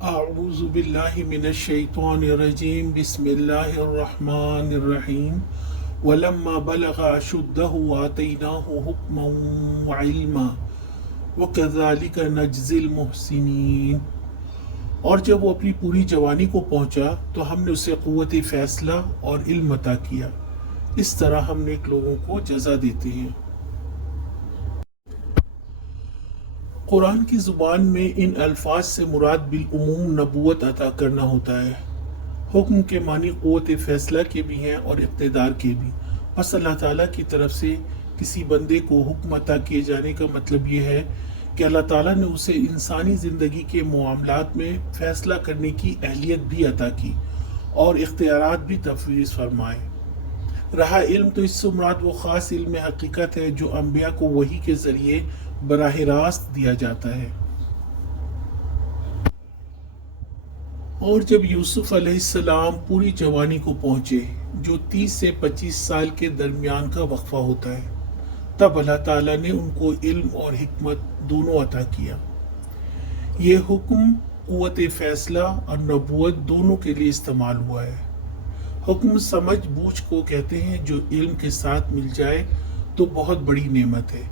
أعوذ بالله من الشيطان الرجيم بسم الله الرحمن الرحيم ولما بلغ أشده آتيناه حكما وعلما وكذلك نجزي المحسنين۔ اور جب وہ اپنی پوری جوانی کو پہنچا تو ہم نے اسے قوت فیصلہ اور علم عطا کیا، اس طرح ہم نیک لوگوں کو جزا دیتے ہیں۔ قرآن کی زبان میں ان الفاظ سے مراد بالعموم نبوت عطا کرنا ہوتا ہے۔ حکم کے معنی قوت فیصلہ کے بھی ہیں اور اقتدار کے بھی۔ بس اللہ تعالیٰ کی طرف سے کسی بندے کو حکم عطا کیے جانے کا مطلب یہ ہے کہ اللہ تعالیٰ نے اسے انسانی زندگی کے معاملات میں فیصلہ کرنے کی اہلیت بھی عطا کی اور اختیارات بھی تفویض فرمائے۔ رہا علم تو اس سے مراد وہ خاص علم حقیقت ہے جو انبیاء کو وحی کے ذریعے براہ راست دیا جاتا ہے۔ اور جب یوسف علیہ السلام پوری جوانی کو پہنچے، جو 30 سے 25 سال کے درمیان کا وقفہ ہوتا ہے، تب اللہ تعالیٰ نے ان کو علم اور حکمت دونوں عطا کیا۔ یہ حکم قوت فیصلہ اور نبوت دونوں کے لیے استعمال ہوا ہے۔ حکم سمجھ بوجھ کو کہتے ہیں، جو علم کے ساتھ مل جائے تو بہت بڑی نعمت ہے،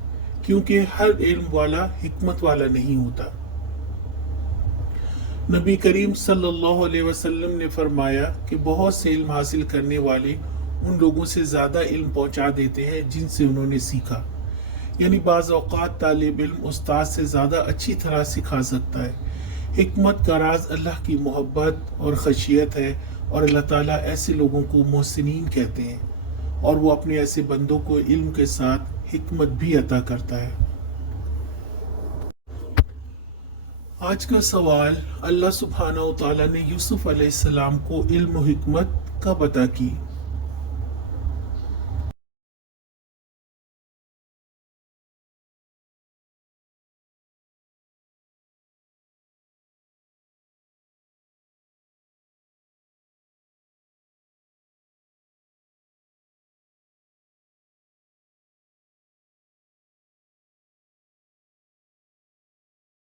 کیونکہ ہر علم والا حکمت والا نہیں ہوتا۔ نبی کریم صلی اللہ علیہ وسلم نے فرمایا کہ بہت سے علم حاصل کرنے والے ان لوگوں سے زیادہ علم پہنچا دیتے ہیں جن سے انہوں نے سیکھا، یعنی بعض اوقات طالب علم استاد سے زیادہ اچھی طرح سکھا سکتا ہے۔ حکمت کا راز اللہ کی محبت اور خشیت ہے، اور اللہ تعالیٰ ایسے لوگوں کو محسنین کہتے ہیں، اور وہ اپنے ایسے بندوں کو علم کے ساتھ حکمت بھی عطا کرتا ہے۔ آج کا سوال، اللہ سبحانہ و تعالیٰ نے یوسف علیہ السلام کو علم و حکمت کب عطا کی؟